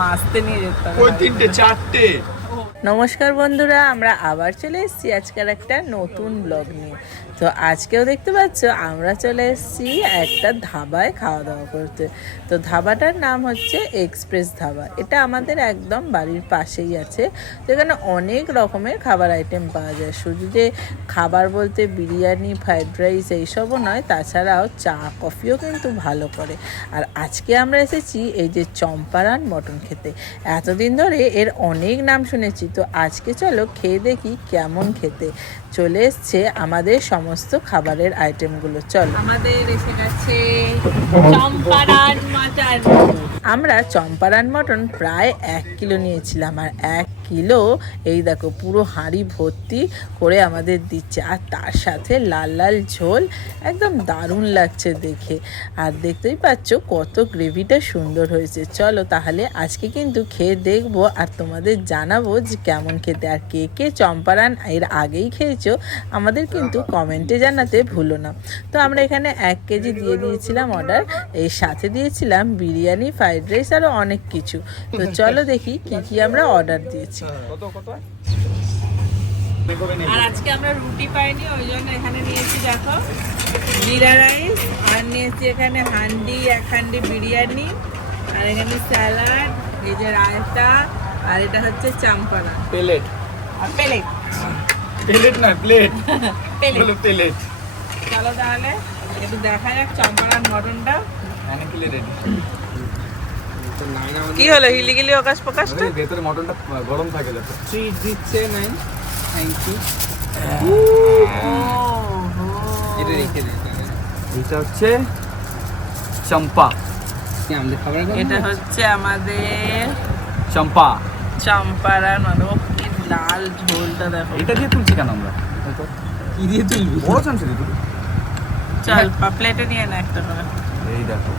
মাছতে নিয়ে যেতে হবে ওই তিনটে চারটে। নমস্কার বন্ধুরা আমরা আবার চলে এসেছি আজকের একটা নতুন ব্লগ নিয়ে। তো আজকেও দেখতে পাচ্ছ, আমরা চলে এসেছি একটা ধাবায় খাওয়া দাওয়া করতে। তো ধাবাটার নাম হচ্ছে এক্সপ্রেস ধাবা। এটা আমাদের একদম বাড়ির পাশেই আছে। তো এখানে অনেক রকমের খাবার আইটেম পাওয়া যায়। শুধু যে খাবার বলতে বিরিয়ানি ফ্রাইড রাইস এইসবও নয়, তাছাড়াও চা কফিও কিন্তু ভালো করে। আর আজকে আমরা এসেছি এই যে চম্পারান মটন খেতে। এতদিন ধরে এর অনেক নাম শুনেছি। তো আজকে চলো খেয়ে দেখি কেমন খেতে। চলে এসছে আমাদের সমস্ত খাবারের আইটেমগুলো চলো। আমাদের এসে গেছে চম্পারান মটন আমরা চম্পারান মটন প্রায় এক কিলো নিয়েছিলাম আর এক কিলো। এই দেখো পুরো হাঁড়ি ভর্তি করে আমাদের দিচ্ছে। আর তার সাথে লাল লাল ঝোল। একদম দারুণ লাগছে দেখে। আর দেখতেই পাচ্ছ কত গ্রেভিটা সুন্দর হয়েছে। চলো তাহলে আজকে কিন্তু খেয়ে দেখব আর তোমাদের জানাব যে কেমন খেতে আর কে কে চম্পারান এর আগেই খেয়েছো। আমাদের কিন্তু কমেন্টে জানাতে ভুলো না। তো আমরা এখানে এক কেজি দিয়ে দিয়েছিলাম অর্ডার। এর সাথে দিয়েছিলাম বিরিয়ানি ফ্রাইড রাইস আরও অনেক কিছু। তো চলো দেখি কি কি আমরা অর্ডার দিয়েছি। কত কত? আর আজকে আমরা রুটি পাইনি ওই জন্য এখানে নিয়েছি দেখো জিরা রাইস আর নিয়েছি এখানে হান্ডি এক হান্ডি বিরিয়ানি আর এখানে স্যালাড এই যে রায়তা আর এটা হচ্ছে চাম্পারা প্লেট। আর প্লেট। প্লেট না প্লেট। প্লেট। বলো প্লেট। চলো তাহলে একটু দেখা যাক চম্পারান মটনটা। রেডি কি হলো হিলিগিলি অকাশ প্রকাশটা ভেতরে মটনটা গরম থাকে যাতে ট্রিট দিচ্ছে নাই থ্যাংক ইউ এটা রেখে দিতে এটা হচ্ছে চম্পা। এটা হচ্ছে? আমাদের চম্পা। চম্পারান মানে কি লাল ঝোলটা দেখো। এটা দিয়ে তুলছি কেন আমরা? কি দিয়ে তুলবি? বড় চামচ দিয়ে তুলি। চল প্লেটে নিয়ে না একটা করে। এই দেখো।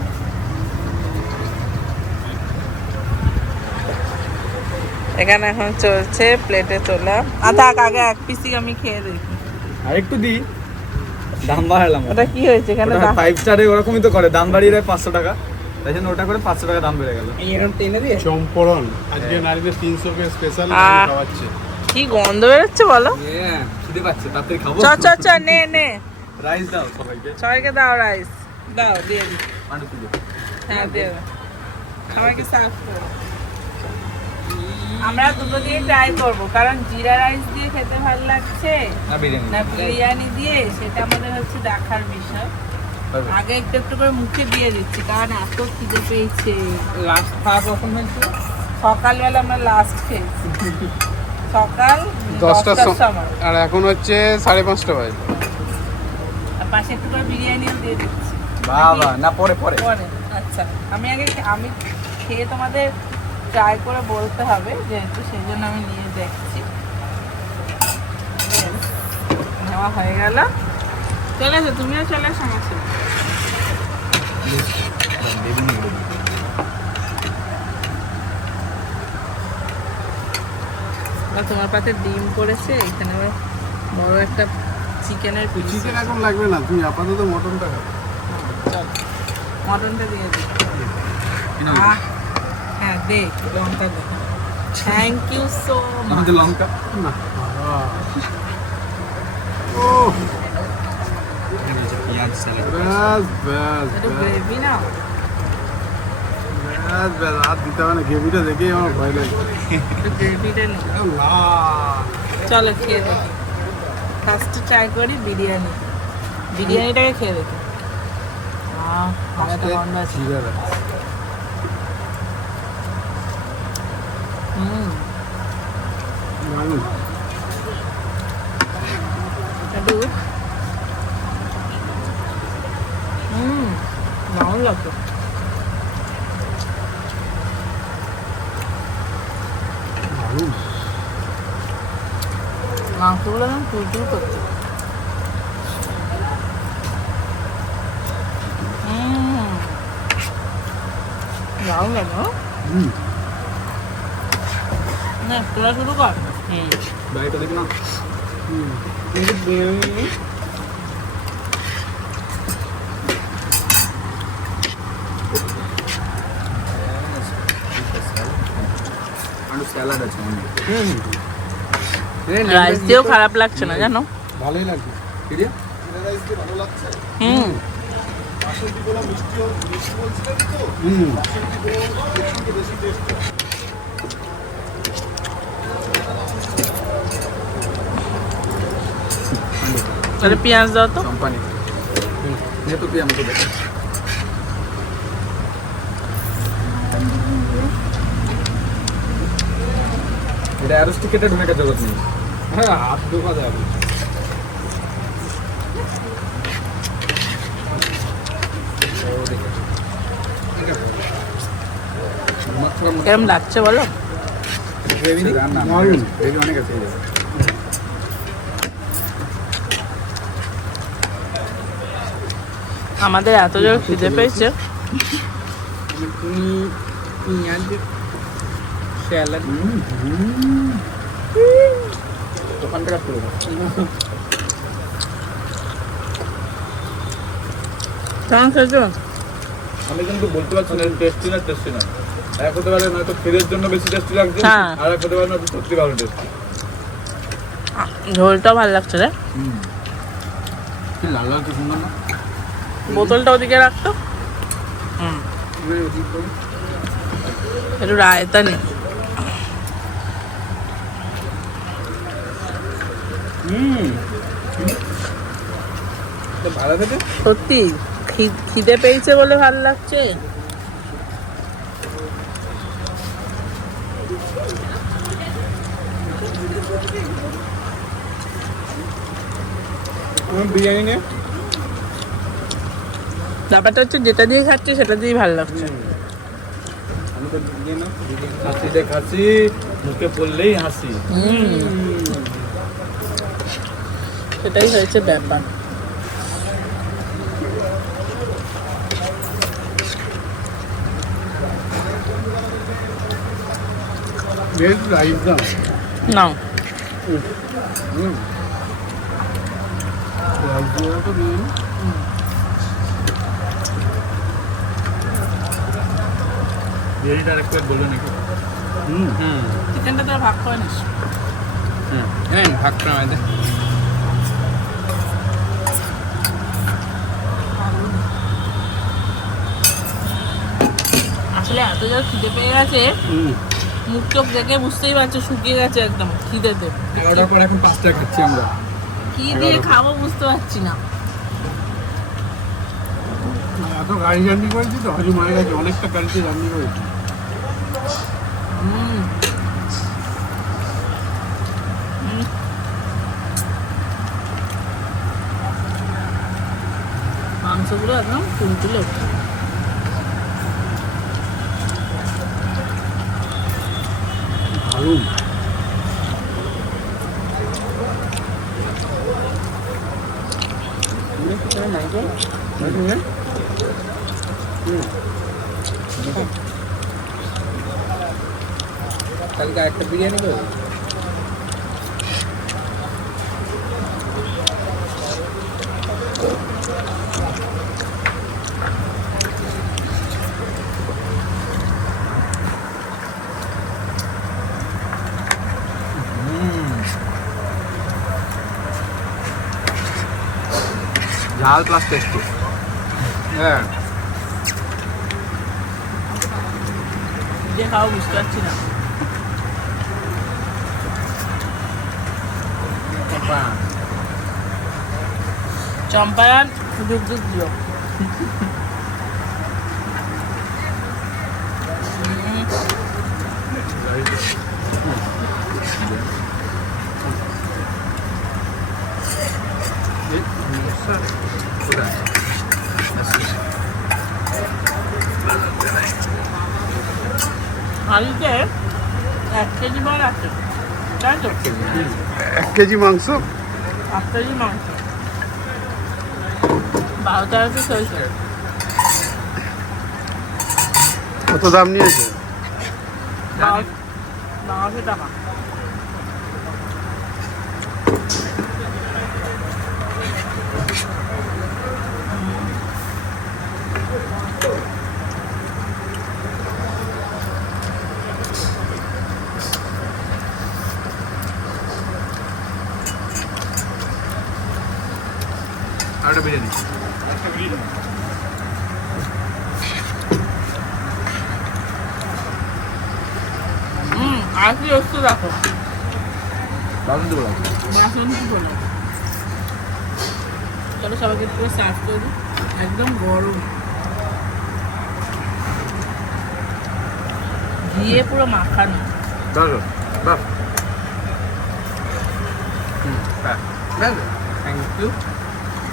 এখানে এখন চলছে প্লেটে তোলা। আর থাক আগে এক পিসি আমি খেয়ে দেখি। আর একটু দি। দাম বাড়ালাম। ওটা কি হয়েছে এখানে? ফাইভ স্টারে ওরকমই তো করে। দাম বাড়িয়ে দেয় পাঁচশো টাকা। তাই জন্য ওটা করে পাঁচশো টাকা দাম বেড়ে গেল। এরকম টেনে দিয়ে? চম্পরন আজকে নারীদের তিনশো কে স্পেশাল। খাওয়াচ্ছে। কি গন্ধ বেরোচ্ছে বলো? হ্যাঁ খিদে পাচ্ছে। তাড়াতাড়ি খাব। চ চ চ নে নে। রাইস দাও সবাইকে। সবাইকে দাও রাইস দাও দিয়ে হ্যাঁ দিয়ে দাও। সবাইকে সার্ভ করো। আমরা দুটো দিয়ে ট্রাই করব। কারণ জিরা রাইস দিয়ে খেতে ভালো লাগছে না বিরিয়ানি দিয়ে। সেটা আমাদের হচ্ছে দেখার বিষয়। আগে একটু একটু করে মুখে দিয়ে দিচ্ছি কারণ এত খিদে পেয়েছে। লাস্ট খাওয়া কখন হয়েছিল? সকালবেলা আমরা লাস্ট খেয়েছি। সকাল দশটার সময়। আর এখন হচ্ছে সাড়ে পাঁচটা বাজে। আর পাশে একটু করে বিরিয়ানিও দিয়ে দিচ্ছি। বাবা না পরে পরে। পরে আচ্ছা। আমি আগে আমি খেয়ে তোমাদের ট্রাই করে বলতে হবে যেহেতু সেই জন্য আমি নিয়ে দেখছি নেওয়া হয়ে গেল। চলে এসো তুমিও চলে এসো আমার তোমার পাতে ডিম পড়েছে এখানে আবার বড় একটা চিকেনের চিকেন এখন লাগবে না তুমি আপাতত মটনটা চল মটনটা দিয়ে দিই। হ্যাঁ দে লঙ্কা দে। থ্যাংক ইউ সো মাচ লঙ্কা? না। ও। পেঁয়াজ স্যালাড ব্যাস ব্যাস গ্রেভি না ব্যাস ব্যাস আর দিতে হবে না গ্রেভিটা দেখেই আমার ভয় লাগে। একটু গ্রেভিটা নেই চলো খেয়ে দেখি। ফার্স্টে ট্রাই করি বিরিয়ানি। বিরিয়ানিটাকে খেয়ে দেখি। আহ, আলাদা গন্ধ আছে। জিরা রাইস। হুম, দারুণ। একটু হুম দারুণ লাগছে দারুণ। মাংসগুলো একদম টুলটুল করছে হুম দারুণ লাগে না? হুম। না তোরা শুরু কর হুম বাড়িটা দেখি না হুম। কিন্তু বিরিয়ানি স্যালাড আছে হুম। রাইস দিয়েও খারাপ লাগছে না জানো? ভালোই লাগছে। হুম। পেঁয়াজ দাও তো। কোম্পানি যেহেতু তুই এটা অ্যারোস্টিকেটে ঢুকে জগৎ নেই। হ্যাঁ হাত ঢোকা যাবে কেরম লাগছে বলো। আমাদের এত জোর খিদে পেয়েছে। কেমন খেয়েছো আমি কিন্তু বলতে পারছি না টেস্টি না টেস্টি না। এক হতে পারে নয়তো জন্য বেশি টেস্টি লাগছে হ্যাঁ। আর এক হতে পারে নয়তো সত্যি ভালো টেস্টি ঝোলটাও ভালো লাগছে রে। লাল লাল কি সুন্দর না? বোতলটা ওদিকে রাখতো। হুম। একটু রায়তা নেই হুম তো ভালো খেতে? সত্যি খিদে পেয়েছে বলে ভালো লাগছে। বিরিয়ানি নিয়ে? ব্যাপারটা হচ্ছে যেটা দিয়ে খাচ্ছি সেটা দিয়েই ভালো লাগছে। আমি তো বিরিয়ানি না খাসি রে খাসি মুখে পড়লেই হাসি। সেটাই হয়েছে ব্যাপার। তো নে। হুম। হুম। চিকেনটা তোরা ভাগ করে নিস। হ্যাঁ। ভাগটা আমাদের এত জোর খিদে পেয়ে গেছে মুখ চোখ দেখে বুঝতেই পারছ শুকিয়ে গেছে একদম খিদেতে। এগারোটার পর এখন পাঁচটা খাচ্ছি আমরা। কি দিয়ে খাব বুঝতে পারছি না। এত গাড়ি জার্নি করেছি তো হজম হয়ে গেছে অনেকটা গাড়িতে জার্নি করেছি। মাংসগুলো একদম তুলতুলে উঠছে। দারুণ। কালকে একটা বিরিয়ানি করব? ঝাল প্লাস টেস্টি হ্যাঁ কি দিয়ে খাব বুঝতে পারছি না চম্পায়ন দুধ দুধ দিও হাঁড়িতে এক কেজি মাল আছে তাই তো? এক কেজি মাংস? এক কেজি মাংস। বারো তেরোশো হয়েছে। কত দাম নিয়েছে? বারো- বারোশো টাকা আর একটা বিরিয়ানি হুম দারুণ দেবো লাগবে বাসন্তী পোলাও। চলো সবাইকে পুরো সার্ভ করে দিই। একদম গরম। ঘিয়ে পুরো মাখানো। দারুণ বাহ। থ্যাংক ইউ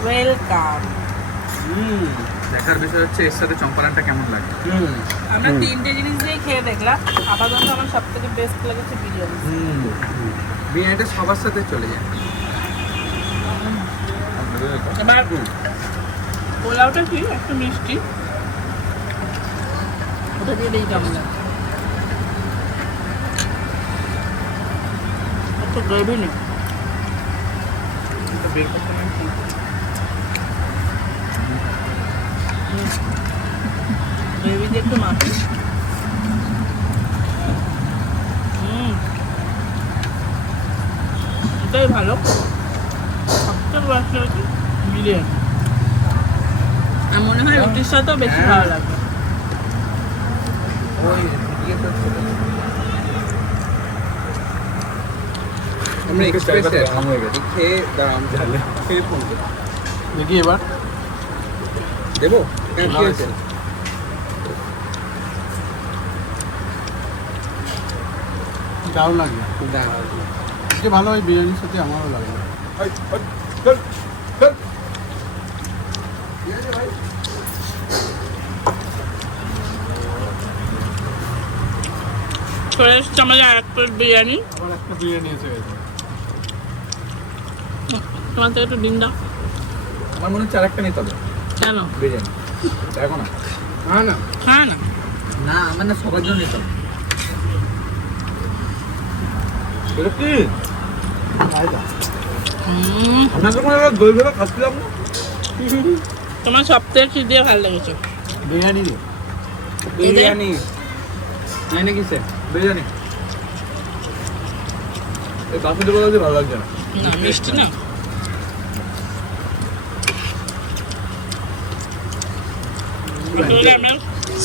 ওয়েলকাম দেখার বিষয় হচ্ছে এর সাথে চম্পারানটা কেমন লাগে? আমরা তিনটে জিনিস দিয়ে খেয়ে দেখলাম। আপাতত আমার সব থেকে বেস্ট লেগেছে বিরিয়ানি। বিরিয়ানিটা সবার সাথে চলে যায়। এবার পোলাওটা কি? একটু মিষ্টি। ওটা দিয়ে দিই কেমন একটু গ্রেভি নেই বের করতে পারি কি? একটু মাখি এটাই ভালো সবচেয়ে বাসি হচ্ছে বিরিয়ানি আর মনে হয় রুটির সাথেও বেশি হ্যাঁ। ভালো লাগবে ওই ইয়েটা ছিল। আমরা এক্সপ্রেসে আম হয়ে গেছে খেয়ে দাঁড়াম ঝালে। খেয়ে ফোন করো। দেখি এবার দেবো কেন কি না, হয়েছে দারুণ লাগবে। যে ভালো হয় বিরিয়ানির সাথে আমারও লাগবে চল, এসছে আমাদের এক প্লেট বিরিয়ানি। আবার একটা বিরিয়ানি এসে গেছে। তোমার থেকে একটু ডিম দাও। আমার মনে হচ্ছে আরেকটা নিতে হবে। কেন? বিরিয়ানি। দেখো না। না না। হ্যাঁ না না আমার না সবার জন্য নিতাম এটা কি আয়দা হুম, আমরা যখন এবার দই ভেবে খাচ্ছিলাম তোমার সব থেকে কি দিয়ে ভালো লেগেছে বিরিয়ানি বিরিয়ানি নাই নাকি স্যার বিরিয়ানি এই বাসন্তী ভালো লাগছে না না মিষ্টি না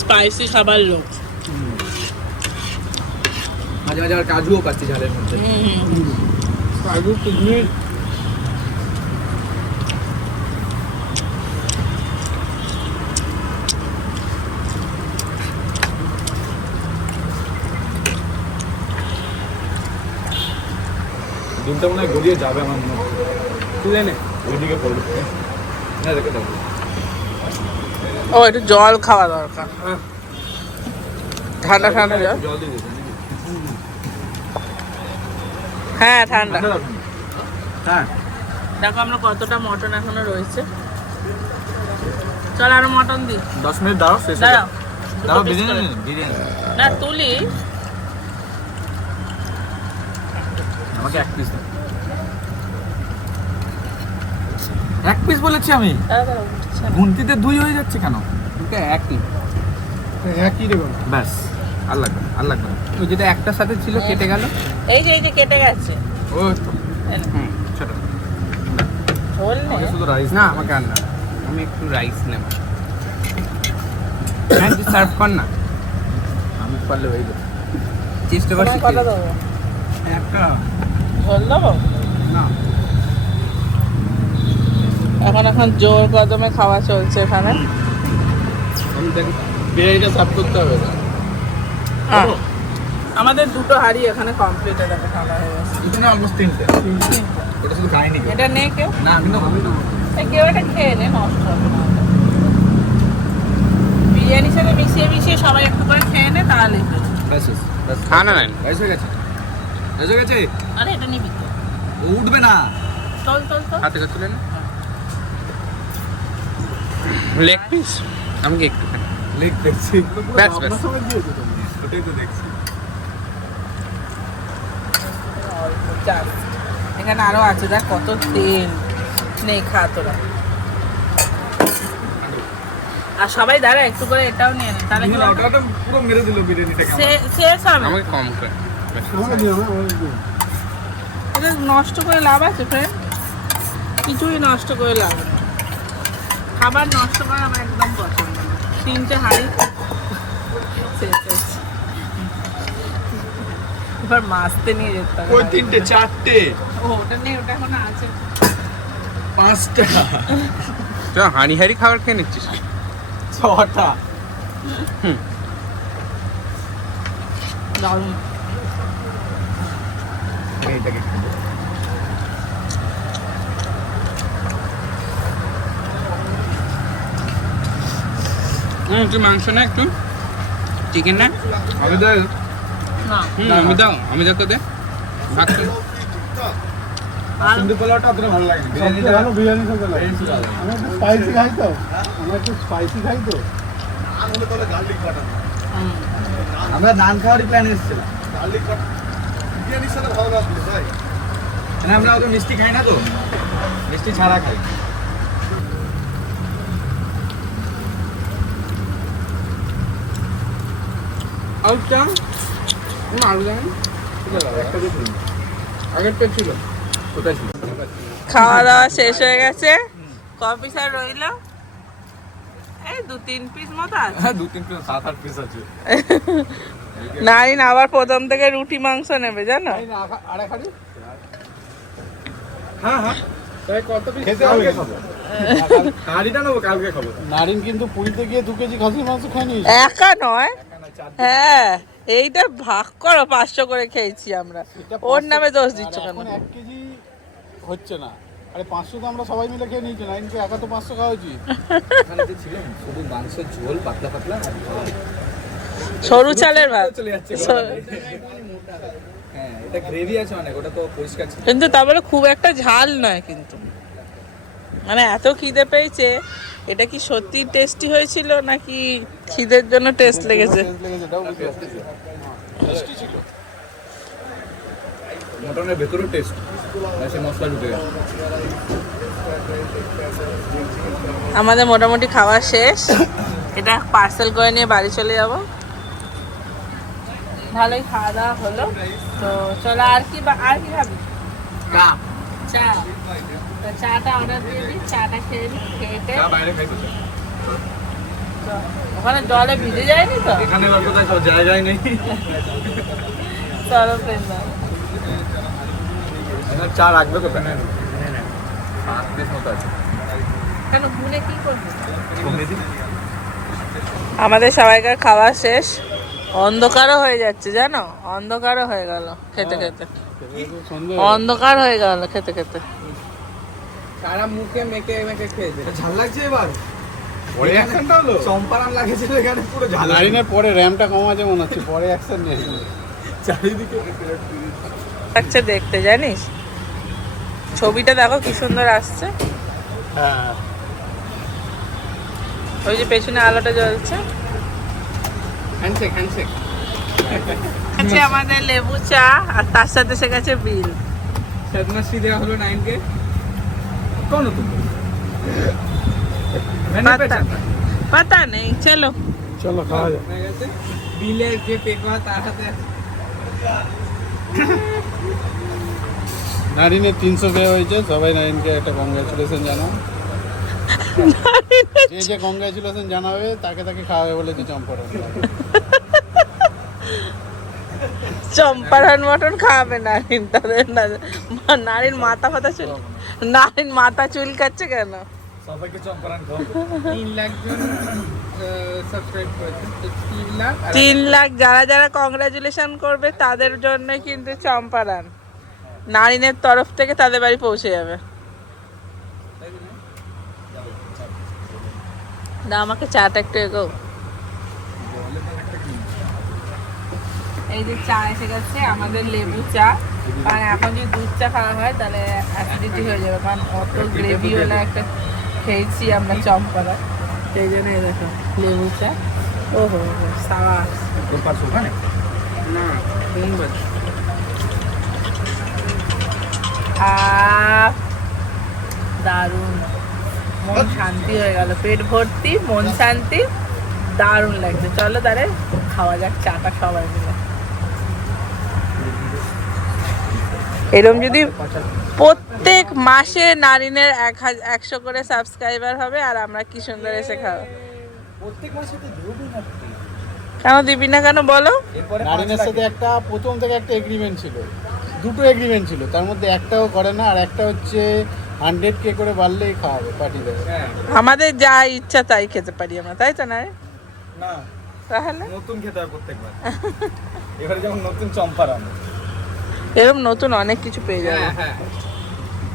স্পাইসি খাবার লোক মাঝে মাঝে আবার কাজুও পাচ্ছি ঝালের মধ্যে। কাজু ডিমটা মনে হয় গড়িয়ে যাবে আমার মনে হচ্ছে তুলে নে। ওইদিকে পড়বে। না রেখে দেবো ও একটু জল খাওয়া দরকার। ঠান্ডা ঠান্ডা জল জল। দিয়ে দিয়েছে নাকি? হ্যাঁ ঠান্ডা। হ্যাঁ। দেখো আমরা কতটা মটন এখনও রয়েছে। চল আরও মটন দি। দশ মিনিট দাও শেষ দাও বিরিয়ানি। বিরিয়ানি। না তুলি। আমাকে এক পিস দাও। এক পিস বলেছি আমি। গুনতিতে দুই হয়ে যাচ্ছে কেন? একই। একই রে ব্যাস। আর লাগবে না, আর লাগবে ওই যেটা একটার সাথে ছিল কেটে গেল? এই যে এই যে কেটে গেছে। ও তো। হুম ছোট। ঝোল আমাকে শুধু রাইস না আমাকে আর না। আমি একটু রাইস নেব। হ্যাঁ তুই সার্ভ কর না। আমি পারলে চেষ্টা একটা। ঝোল দেবো? না। এখন এখন জোর কদমে খাওয়া চলছে এখানে। বিরিয়ানিটা সার্ভ করতে হবে। না আমাদের দুটো হাড়ি এখানে কমপ্লিট দেখো খাওয়া হয়ে গেছে। এখানে অলমোস্ট তিনটে। ওটা শুধু খাইনি এটা নে কেউ? না আমি না। এই কেউ এটা খেয়ে নে নষ্ট হবে না বিরিয়ানির সাথে মিশিয়ে মিশিয়ে সবাই একটু করে খেয়ে নে তাহলেই হয়ে হ্যাঁ না না রাইস হয়ে গেছে। রাইস হয়ে গেছে? আরে এটা নিবি তো। উঠবে না। চল চল চল। হাতে তুলে না। লেগ পিস আমাকে একটু লেগ দেখছি ব্যাস, ব্যাস। ওটাই তো দেখছি। এখানে আরও আছে দেখ কত তেল। নেই খা তোরা। আর সবাই দাঁড়া একটু করে এটাও নিয়ে নে তাহলে ওটা পুরো মেরে দিল বিরিয়ানিটাকে। শেষ হবে। আমাকে কম করে। এটা নষ্ট করে লাভ আছে ফ্রেন্ড কিছুই নষ্ট করে লাভ নেই। খাবার নষ্ট করা আমার একদম পছন্দ না। তিনটে হাঁড়ি শেষ হচ্ছে। এবার মাছতে নিয়ে যেতে হবে ওই তিনটে চারটে। ও ওটা নেই ওটা এখন আছে। পাঁচটা। তো হাঁড়ি হাঁড়ি খাবার খেয়ে নিচ্ছিস? ছটা। দারুণ। এইটাকে মাংস না একটু। চিকেন না? আমি না দাও আমি দেখো দে। সুন্দর পোলাওটা অতটা ভালো লাগে সবচেয়ে ভালো বিরিয়ানি বিরিয়ানি ভালো। আমি একটু স্পাইসি খাই তো। আমি একটু স্পাইসি খাই তো। আমরা নান খাওয়ারই প্ল্যান এসেছিলাম। মানে আমরা অত মিষ্টি খাই না তো। মিষ্টি ছাড়া খাই। আলু খাওয়া দাওয়া শেষ হয়ে গেছে। ক পিস আর রইল দু তিন পিস মতো আছে। দু তিন পিস সাত আট পিস আছে। নারিন আবার প্রথম থেকে রুটি মাংস নেবে জানো? আর এক হাঁড়ি হ্যাঁ হ্যাঁ। কত পিস খেতে খাব। হাঁড়িটা নেব কালকে খাব। নারিন কিন্তু পুরীতে গিয়ে দু কেজি খাসির মাংস খাই একা নয়। হ্যাঁ। এইটা ভাগ করো পাঁচশো করে খেয়েছি আমরা। ওর নামে দোষ দিচ্ছ কেন? এক কেজি হচ্ছে না। আরে পাঁচশো তো আমরা সবাই মিলে খেয়ে নিয়েছি নাইনকে একা তো পাঁচশো খাওয়া উচিত। শুধু মাংসের ঝোল পাতলা পাতলা সরু চালের ভাত। চলে যাচ্ছে হ্যাঁ এটা গ্রেভি আছে অনেক ওটা তো পরিষ্কার কিন্তু তারপরে খুব একটা ঝাল নয় কিন্তু। মানে এত খিদে পেয়েছে এটা কি সত্যি টেস্টি হয়েছিল নাকি খিদের জন্য টেস্ট লেগেছে? মটনের ভেতরেও টেস্ট সে মশলা ঢুকে আমাদের মোটামুটি খাওয়া শেষ। এটা পার্সেল করে নিয়ে বাড়ি চলে যাব। ভালোই খাওয়া দাওয়া হলো। তো চলো আর কি বা- আর কি খাবি? চা। তো চাটা অর্ডার দিয়ে দিই চাটা খেয়ে নিই খেয়ে বাইরে খাইতে তো ওখানে জলে ভিজে যায়নি তো? এখানে কোথায় সব জায়গায় নেই। চলো ফ্রেন্ড চা রাখবে তো প্যানে পাঁচ পিস মতো আছে। কেন ভুলে কি করবি? আমাদের সবাইকার খাওয়া শেষ। অন্ধকারও হয়ে যাচ্ছে জানো? অন্ধকারও হয়ে গেল খেতে খেতে। অন্ধকার হয়ে গেল খেতে খেতে। সারা মুখে মেখে মেখে খেয়েছে। ঝাল লাগছে এবার? পরে অ্যাকশনটা হলো চম্পারাম লাগেছিল এখানে পুরো ঝাল নারিনের পরে র্যামটা কমাছে মনে হচ্ছে পরে অ্যাকশন নেই চারিদিকে লাগছে দেখতে জানিস? ছবিটা দেখো কি সুন্দর আসছে। হ্যাঁ। ওই যে পেছনে আলোটা জ্বলছে। হ্যান্ডশেক হ্যান্ডশেক আছে আমাদের লেবু চা আর তার সাথে সে গেছে বিল। সদমাসি দেওয়া হলো নাইনকে তুমি পাতা পাতা নেই চলো চলো খাওয়া যাক হয়ে গেছে বিলের যে পেপার তার হাতে নারিনের তিনশো কে হয়েছে সবাই নারিনকে একটা কংগ্রাচুলেশন জানাও যে যে কংগ্রাচুলেশন জানাবে তাকে তাকে খাওয়াবে বলেছে চম্পরণ চম্পারন মটন খাবে নারিন তাদের নারীর মাথা ফাতা চুল নারীর মাথা চুলকাচ্ছে কেন? সবাইকে চম্পারান তিন লাখ জন সাবস্ক্রাইব করেছে তিন লাখ তিন লাখ যারা যারা কংগ্রাচুলেশন করবে তাদের জন্য কিন্তু চম্পারান নারিনের তরফ থেকে তাদের বাড়ি পৌঁছে যাবে। না আমাকে চাটা একটু এগো। এই যে চা এসে গেছে আমাদের লেবু চা। কারণ এখন যদি দুধ চা খাওয়া হয় তাহলে অ্যাসিডিটি হয়ে যাবে। কারণ অত গ্রেভি হলে একটা খেয়েছি আমরা চম্পারা। সেই জন্য দেখো লেবু চা। ও হো হো সাবাস না আহ দারুণ। মন শান্তি হয়ে গেল। পেট ভর্তি মন শান্তি দারুণ লাগছে। চলো তারে খাওয়া যাক চাটা সবাই মিলে। এরম যদি প্রত্যেক মাসে নারিনের এক হাজার একশো করে সাবস্ক্রাইবার হবে আর আমরা কি সুন্দর এসে খাব। প্রত্যেক মাসে তো ধরবি না কেন দিবি না কেন বলো? এরপরে নারিনের সাথে একটা প্রথম থেকে একটা এগ্রিমেন্ট ছিল। দুটো এগ্রিমেন্ট ছিল। তার মধ্যে একটাও করে না আর একটা হচ্ছে হান্ড্রেড কে করে বাড়লেই খাওয়াবে পার্টি দেবে হ্যাঁ। আমাদের যা ইচ্ছা তাই খেতে পারি আমরা তাই তো না না। তাহলে? নতুন খেতে হয় প্রত্যেকবার। এবারে যেমন নতুন চম্পারাম এরকম নতুন অনেক কিছু পেয়ে যাবে। হ্যাঁ হ্যাঁ।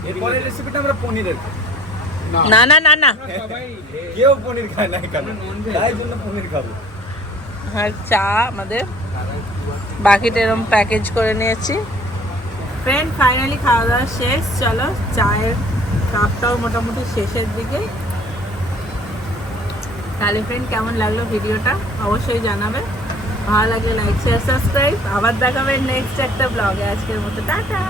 এরপরে রেসিপিটা আমরা পনিরের না। না না না না। কেউ পনির খায় না কেন তাই জন্য পনির খাব। আর চা আমাদের। বাকিটা এরকম প্যাকেজ করে নিয়েছি। ফ্রেন্ড ফাইনালি খাওয়া দাওয়া শেষ। চলো চায়ের কাপটাও মোটামুটি শেষের দিকে। তাহলে ফ্রেন্ড কেমন লাগল ভিডিওটা অবশ্যই জানাবে। ভালো লাগলে লাইক শেয়ার সাবস্ক্রাইব আবার দেখাবেন নেক্সট একটা ব্লগে আজকের মতো টাটা।